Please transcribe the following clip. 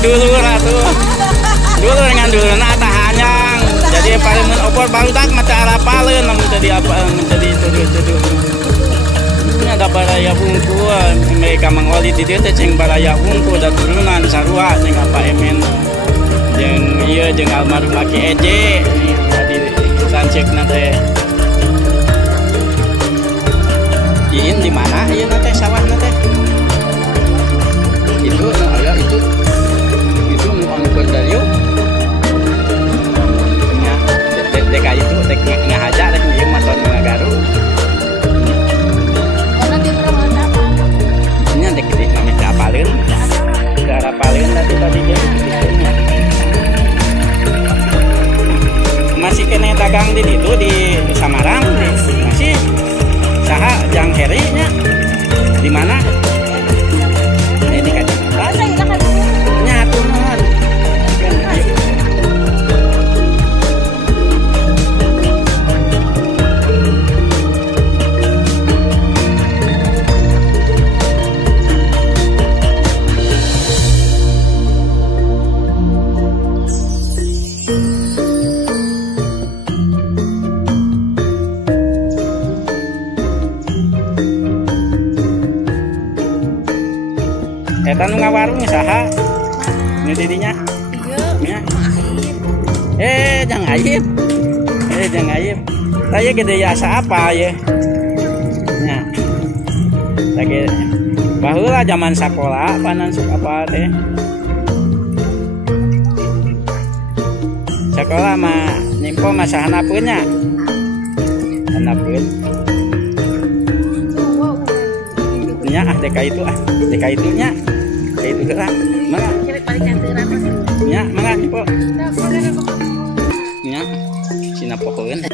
dulu ratu. Dulu dengan dulu nah tahanang. Jadi paling opor baru tak mata arapaleun menjadi apa menjadi itu. Ini ada baraya bungkuan mereka mengoli di dia ceng baraya bungku dan turunan sarua jeung apa emen jeung ieu jeung almarhum Aki Eje di Rancikna teh. Iin di mana ieu teh sawahna teh? Itu aya itu nu anu Berdariu. Nya dek itu dek ngahaja dek ieu mah ton ngagaru. Nya dek di mami apaleun. Cara apaleun tadi dia masih kena dagang di itu di Samarang masih saha Jang Heri nya di mana di Kacamata nya atuh nuhun eta nu ngawarung saha nu didinya nya Jang Ayib Jang Ayib saya gede asa apa ya nya lagi baheula zaman sakola panan sok apa teh sakola mah nyimpo mah sahanapeun nya hanapeun nya deka itu nya itu gerak mana nya mana po nya sina pohoeun